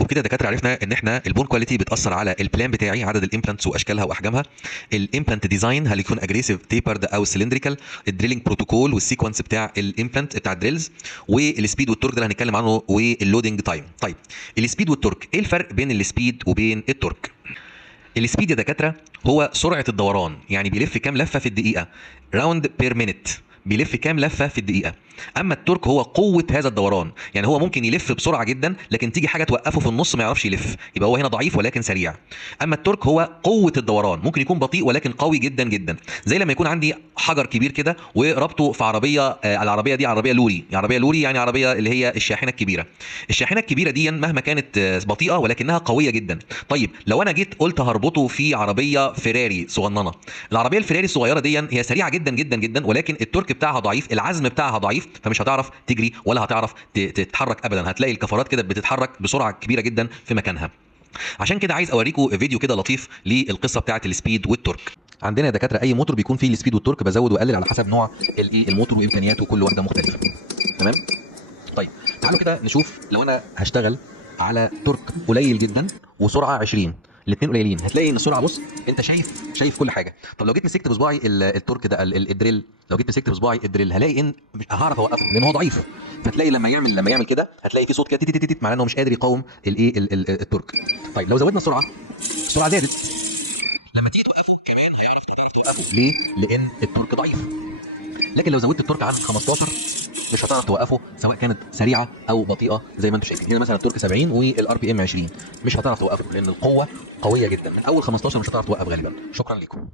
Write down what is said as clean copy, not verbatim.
وبكده يا دكاتره عرفنا ان احنا البون كواليتي بتاثر على البلان بتاعي، عدد الامبلانتس واشكالها واحجامها، الامبلانت ديزاين هل يكون اجريسيف تيبرد او سلندريكال، الدريلنج بروتوكول والسيكونس بتاع الامبلانت بتاع الدريلز، والسبيد والتورك ده اللي هنتكلم عنه، واللودنج تايم. طيب السبيد والتورك، ايه الفرق بين السبيد وبين التورك؟ السبيد يا دكاتره هو سرعه الدوران، يعني بيلف كام لفه في الدقيقه، راوند بير مينيت، بيلف كام لفه في الدقيقه. اما التورك هو قوه هذا الدوران، يعني هو ممكن يلف بسرعه جدا لكن تيجي حاجه توقفه في النص ما يعرفش يلف، يبقى هو هنا ضعيف ولكن سريع. اما التورك هو قوه الدوران، ممكن يكون بطيء ولكن قوي جدا جدا، زي لما يكون عندي حجر كبير كده وربطه في عربيه، العربيه دي عربيه لوري، عربيه لوري يعني عربيه اللي هي الشاحنه الكبيره. الشاحنه الكبيره دي مهما كانت بطيئه ولكنها قويه جدا. طيب لو انا جيت قلت هربطه في عربيه فيراري صغننه، العربيه الفيراري الصغيره دي هي سريعه جدا جدا جدا ولكن التورك بتاعها ضعيف، العزم بتاعها ضعيف، فمش هتعرف تجري ولا هتعرف تتحرك ابدا، هتلاقي الكفرات كده بتتحرك بسرعه كبيره جدا في مكانها. عشان كده عايز اوريكم فيديو كده لطيف للقصه بتاعه السبيد والتورك. عندنا يا دكاتره اي موتور بيكون فيه السبيد والتورك بزود واقلل على حسب نوع الموتور وامكانياته، كل واحده مختلفه. تمام. طيب تعالوا كده نشوف، لو انا هشتغل على تورك قليل جدا وسرعه 20، الاثنين قليلين، هتلاقي ان السرعه، بص انت شايف كل حاجه. طب لو جيت مسكت بصباعي التورك ده الدريل، لو جيت مسكت بصباعي الدريل هلاقي ان مش هعرف اوقفه لان هو ضعيف. فتلاقي لما يعمل كده هتلاقي في صوت كده تيت تيت تيت، معناه انه مش قادر يقاوم التورك. طيب لو زودنا السرعه زادت، لما تيجي توقفه كمان هيعرف توقفه. ليه؟ لان التورك ضعيف. لكن لو زودت التورك عن 15 مش هتعرف توقفه، سواء كانت سريعه او بطيئه. زي ما انتم شايفين هنا مثلا التورك 70 والار بي ام 20، مش هتعرف توقفه لان القوه قويه جدا. من اول 15 مش هتعرف توقف غالبا. شكرا لكم.